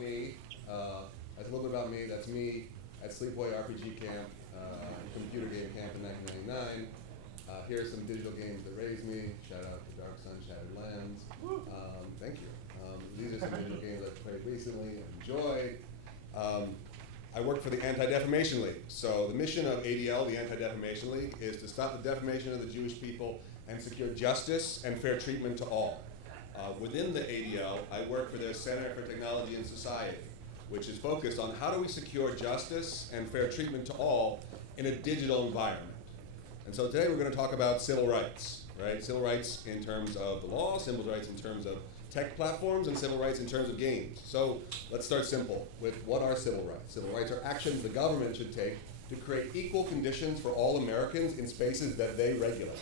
about me. That's a little bit about me. That's me at Sleepaway RPG Camp, computer game camp in 1999. Here are some digital games that raised me. Shout out to Dark Sun, Shattered Lands. Thank you. These are some digital games I've played recently and enjoyed. I work for the Anti-Defamation League. So the mission of ADL, the Anti-Defamation League, is to stop the defamation of the Jewish people and secure justice and fair treatment to all. Within the ADL, I work for their Center for Technology and Society, which is focused on how do we secure justice and fair treatment to all in a digital environment. And so today we're going to talk about civil rights, right? Civil rights in terms of the law, civil rights in terms of tech platforms, and civil rights in terms of games. So let's start simple with what are civil rights. Civil rights are actions the government should take to create equal conditions for all Americans in spaces that they regulate.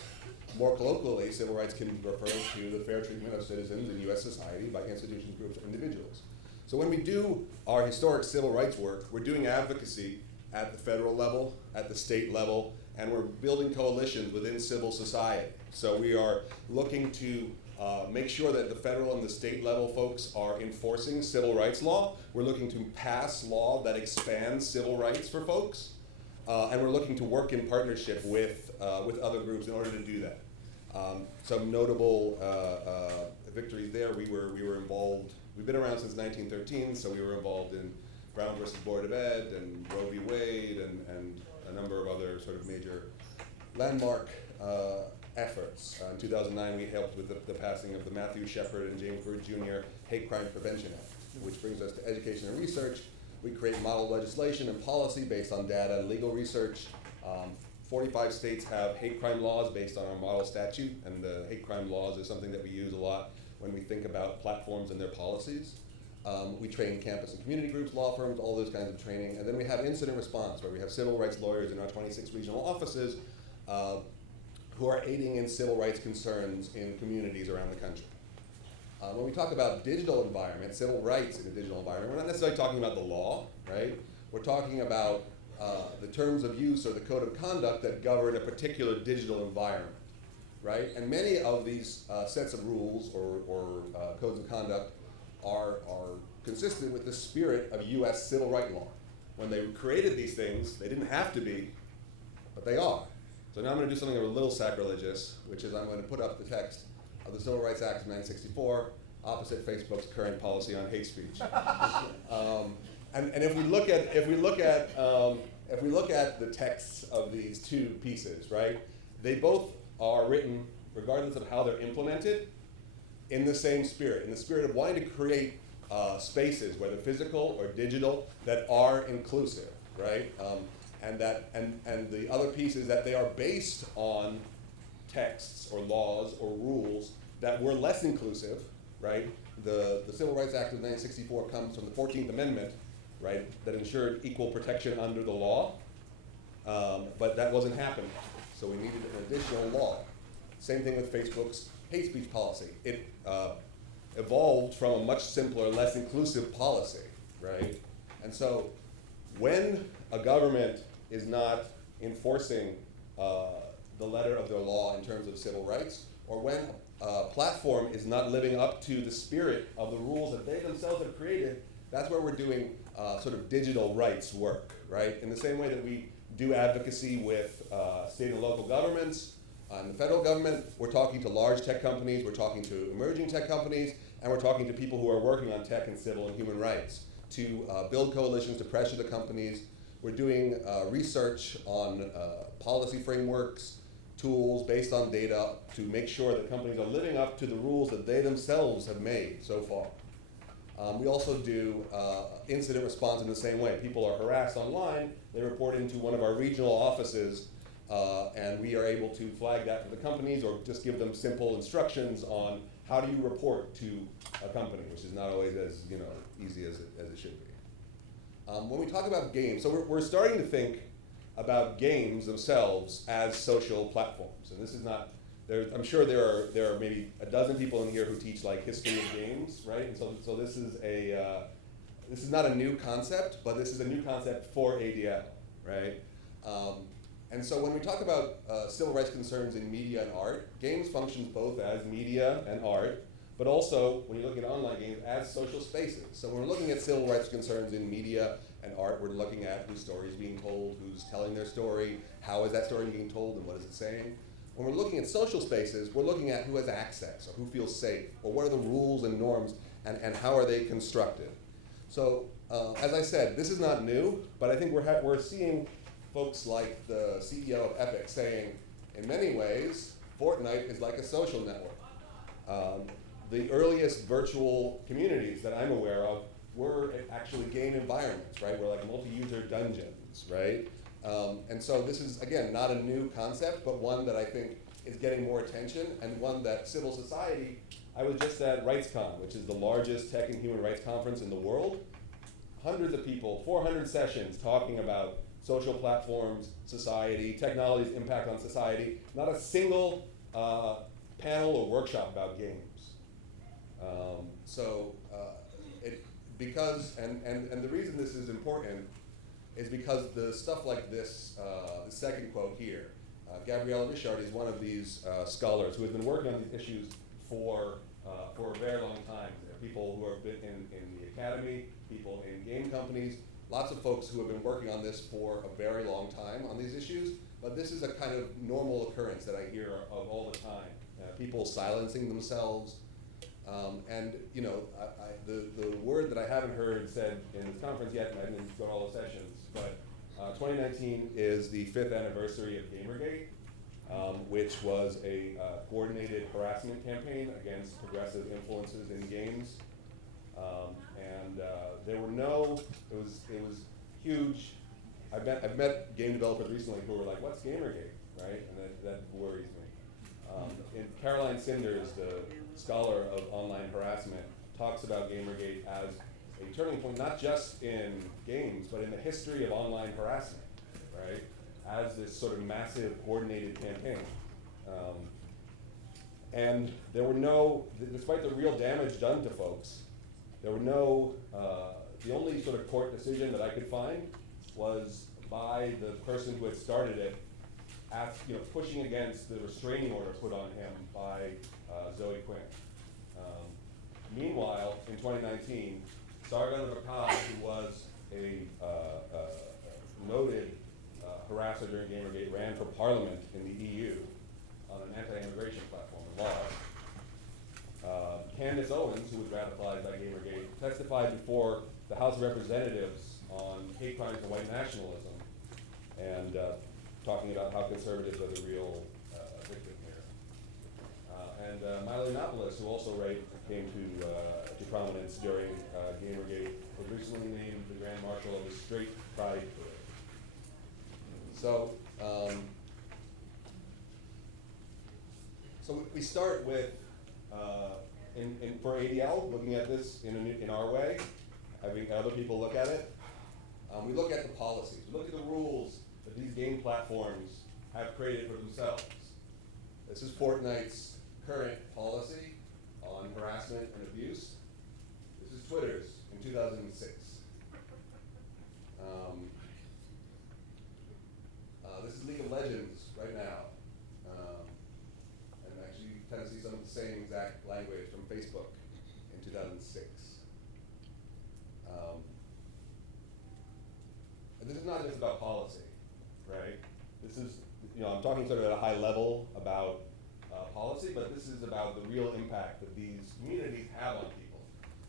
More colloquially, civil rights can refer to the fair treatment of citizens in U.S. society by institutions, groups, or individuals. So when we do our historic civil rights work, we're doing advocacy at the federal level, at the state level, and we're building coalitions within civil society. So we are looking to make sure that the federal and the state level folks are enforcing civil rights law. We're looking to pass law that expands civil rights for folks. And we're looking to work in partnership with other groups in order to do that. Some notable victories there, we were involved, we've been around since 1913, so we were involved in Brown versus Board of Ed and Roe v. Wade and a number of other sort of major landmark efforts. In 2009, we helped with the passing of the Matthew Shepard and James Byrd Jr. Hate Crime Prevention Act, which brings us to education and research. We create model legislation and policy based on data and legal research. 45 states have hate crime laws based on our model statute, and the hate crime laws is something that we use a lot when we think about platforms and their policies. We train campus and community groups, law firms, all those kinds of training. And then we have incident response, where we have civil rights lawyers in our 26 regional offices who are aiding in civil rights concerns in communities around the country. When we talk about digital environment, civil rights in a digital environment, we're not necessarily talking about the law, right? We're talking about the terms of use or the code of conduct that govern a particular digital environment, right? And many of these sets of rules or codes of conduct are consistent with the spirit of US civil right law. When they created these things, they didn't have to be, but they are. So now I'm going to do something a little sacrilegious, which is I'm going to put up the text of the Civil Rights Act of 1964, opposite Facebook's current policy on hate speech. And if we look at the texts of these two pieces, right, they both are written, regardless of how they're implemented, in the same spirit, in the spirit of wanting to create spaces, whether physical or digital, that are inclusive, right? And the other piece is that they are based on texts or laws or rules that were less inclusive, right? The Civil Rights Act of 1964 comes from the 14th Amendment, right, that ensured equal protection under the law, but that wasn't happening. So we needed an additional law. Same thing with Facebook's hate speech policy. It evolved from a much simpler, less inclusive policy, right? And so when a government is not enforcing the letter of their law in terms of civil rights, or when a platform is not living up to the spirit of the rules that they themselves have created, that's where we're doing sort of digital rights work, right? In the same way that we do advocacy with state and local governments and the federal government, we're talking to large tech companies, we're talking to emerging tech companies, and we're talking to people who are working on tech and civil and human rights to build coalitions to pressure the companies. We're doing research on policy frameworks, tools based on data to make sure that companies are living up to the rules that they themselves have made so far. We also do incident response in the same way. People are harassed online, they report into one of our regional offices, and we are able to flag that for the companies or just give them simple instructions on how do you report to a company, which is not always as easy as it should be. When we talk about games, so we're starting to think about games themselves as social platforms, and this is not. I'm sure there are maybe a dozen people in here who teach like history of games, right? And so this is not a new concept, but this is a new concept for ADL, right? And so when we talk about civil rights concerns in media and art, games functions both as media and art, but also when you look at online games as social spaces. So when we're looking at civil rights concerns in media and art, we're looking at whose story is being told, who's telling their story, how is that story being told, and what is it saying. When we're looking at social spaces, we're looking at who has access, or who feels safe, or what are the rules and norms, and how are they constructed. So, as I said, this is not new, but I think we're seeing folks like the CEO of Epic saying, in many ways, Fortnite is like a social network. The earliest virtual communities that I'm aware of were actually game environments, right? We're like multi-user dungeons, right? And so this is, again, not a new concept, but one that I think is getting more attention, and one that civil society, I was just at RightsCon, which is the largest tech and human rights conference in the world. Hundreds of people, 400 sessions talking about social platforms, society, technology's impact on society. Not a single panel or workshop about games. And the reason this is important is because the stuff like this, the second quote here, Gabrielle Richard is one of these scholars who has been working on these issues for a very long time. There are people who have been in the academy, people in game companies, lots of folks who have been working on this for a very long time on these issues, but this is a kind of normal occurrence that I hear of all the time. People silencing themselves, and you know, the word that I haven't heard said in this conference yet, and I didn't go to all the sessions, but 2019 is the 5th anniversary of Gamergate, which was a coordinated harassment campaign against progressive influences in games. There were no, it was huge. I've met game developers recently who were like, what's Gamergate, right? And that worries me. And Caroline Sinders, the scholar of online harassment, talks about Gamergate as a turning point, not just in games, but in the history of online harassment, right? As this sort of massive coordinated campaign. And there were no, despite the real damage done to folks, there were no, the only sort of court decision that I could find was by the person who had started it, pushing against the restraining order put on him by Zoe Quinn. Meanwhile, in 2019, Sargon of Akkad, who was a noted harasser during Gamergate, ran for parliament in the EU on an anti-immigration platform and laws. Candace Owens, who was radicalized by Gamergate, testified before the House of Representatives on hate crimes and white nationalism, and talking about how conservatives are the real victim here. Milo Yiannopoulos, who also came to prominence during Gamergate, was recently named the Grand Marshal of the Straight Pride Parade. So we start with, for ADL, looking at this in our way, having other people look at it. We look at the policies, we look at the rules that these game platforms have created for themselves. This is Fortnite's current policy on harassment and abuse. This is Twitter's in 2006. This is League of Legends right now. And actually you kind of see some of the same exact language from Facebook in 2006. And this is not just about policy, right? This is, I'm talking sort of at a high level about policy, but this is about the real impact that these communities have on people.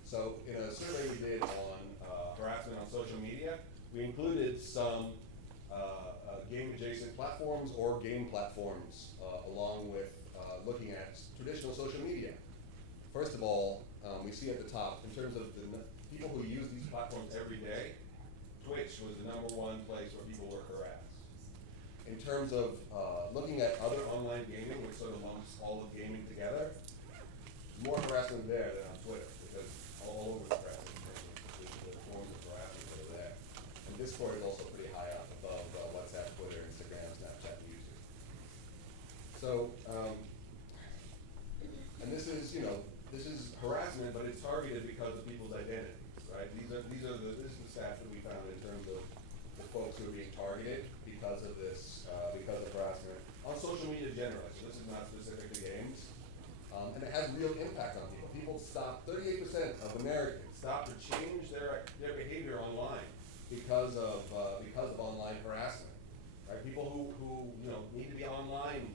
So in a survey we did on harassment on social media, we included some game-adjacent platforms or game platforms along with looking at traditional social media. First of all, we see at the top, in terms of the people who use these platforms every day, Twitch was the #1 place where people were harassed. In terms of looking at other online gaming, which sort of lumps all of gaming together, more harassment there than on Twitter, because all over the press in terms of the forms of harassment that are there. And Discord is also pretty high up above WhatsApp, Twitter, Instagram, Snapchat, and YouTube. So, and this is, this is harassment, but it's targeted because of people's identities, right? This is the stats that we found in terms of the folks who are being targeted because of this, because of harassment on social media generally. So this is not specific to games, and it has real impact on people. people stopped, 38% of Americans stopped or changed their behavior online because of online harassment. Right? People who need to be online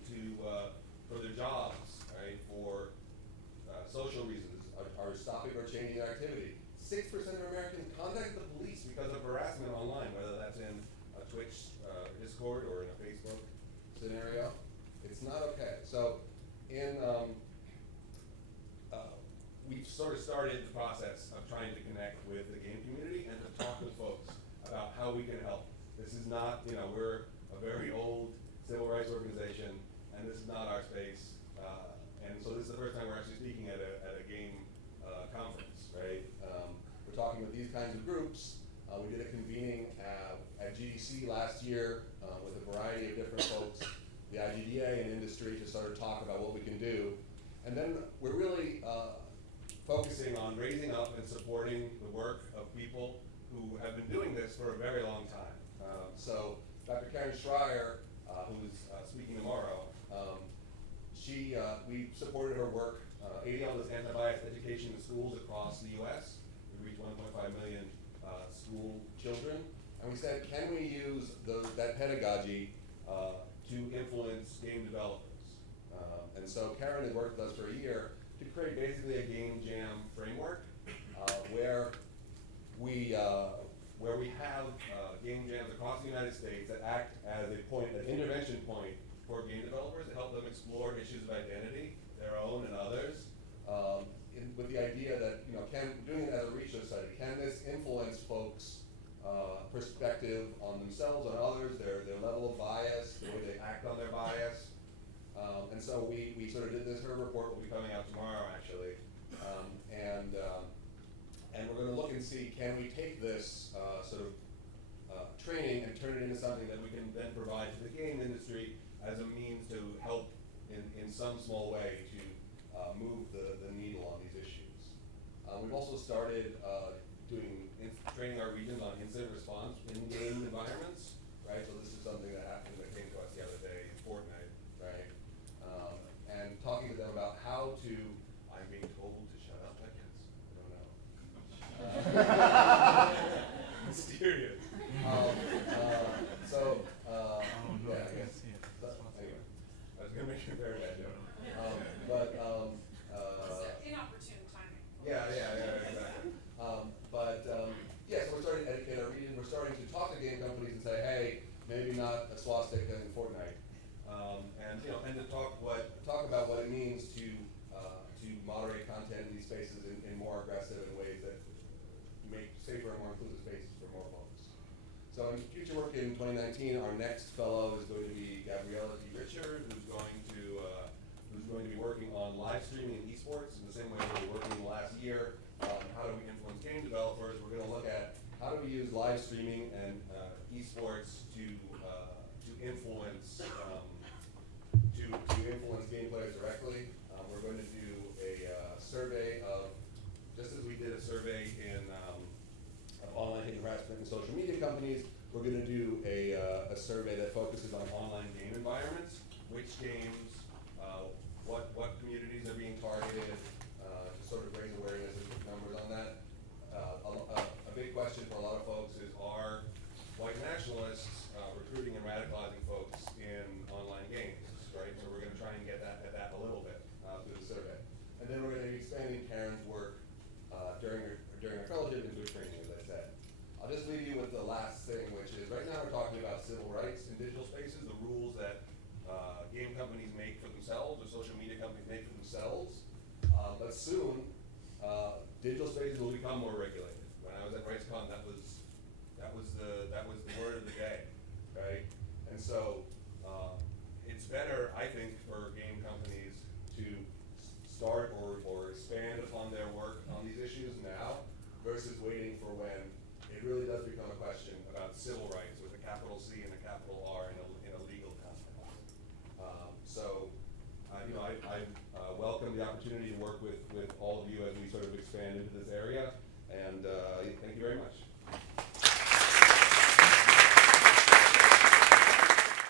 for their jobs, right? For social reasons are stopping or changing their activity. 6% of Americans contacted the police because of harassment online, whether that's in a Twitch Discord or in a Facebook scenario. It's not okay. So we've sort of started the process of trying to connect with the game community and to talk with folks about how we can help. This is not, we're a very old civil rights organization, and this is not our space. And so this is the first time we're actually speaking at a game conference, right? We're talking with these kinds of groups. We did a convening at GDC last year with a variety of different folks, the IGDA and industry, to sort of talk about what we can do. And then we're really focusing on raising up and supporting the work of people who have been doing this for a very long time. So Dr. Karen Schreier, who's speaking tomorrow, we supported her work. ADL does anti-bias education in schools across the US. We reach 1.5 million school children. And we said, can we use that pedagogy to influence game developers? And so Karen had worked with us for a year to create basically a game jam framework where we have game jams across the United States that act as an intervention point for game developers to help them explore issues of identity, their own and others, with the idea that, doing it as a research study, can this influence folks' perspective on themselves, on others, their level of bias, the way they act on their bias. And so we sort of did this. Her report will be coming out tomorrow, actually. And we're going to look and see, can we take this training and turn it into something that we can then provide to the game industry as a means to help in some small way to move the needle on these issues. We've also started training our regions on incident response in game environments, right? So this is something that came to us the other day in Fortnite, right? And talking to them about how to, I'm being told to shut up, I guess, I don't know. Mysterious. Yeah, I guess. Anyway, I was going to make a very bad joke. Inopportune timing. Yeah, exactly. So we're starting to educate our region. We're starting to talk to game companies and say, hey, maybe not a swastika in Fortnite, and to talk about what it means to moderate content in these spaces in more aggressive and ways that make safer and more inclusive spaces for more folks. So in future work in 2019, our next fellow is going to be Gabriella D. Richard, who's going to be working on live streaming and esports in the same way we were working last year on how do we influence game developers. We're going to look at how do we use live streaming and esports to influence game players directly. We're going to do a survey of, just as we did a survey of online hate harassment in social media companies, we're going to do a survey that focuses on online game environments, which games, what communities are being targeted, to sort of raise awareness and put numbers on that. A big question for a lot of folks is, are white nationalists recruiting and radicalizing folks in online games, right? So we're going to try and get at that a little bit through the survey. And then we're going to be expanding Karen's work during our fellowship into a training, as I said. I'll just leave you with the last thing, which is right now we're talking about civil rights in digital spaces, the rules that game companies make for themselves or social media companies make for themselves. But soon, digital spaces will become more regulated. When I was at RightsCon, that was the word of the day, right? And so it's better, I think, for game companies to start or expand upon their work on these issues now versus waiting for when it really does become a question about civil rights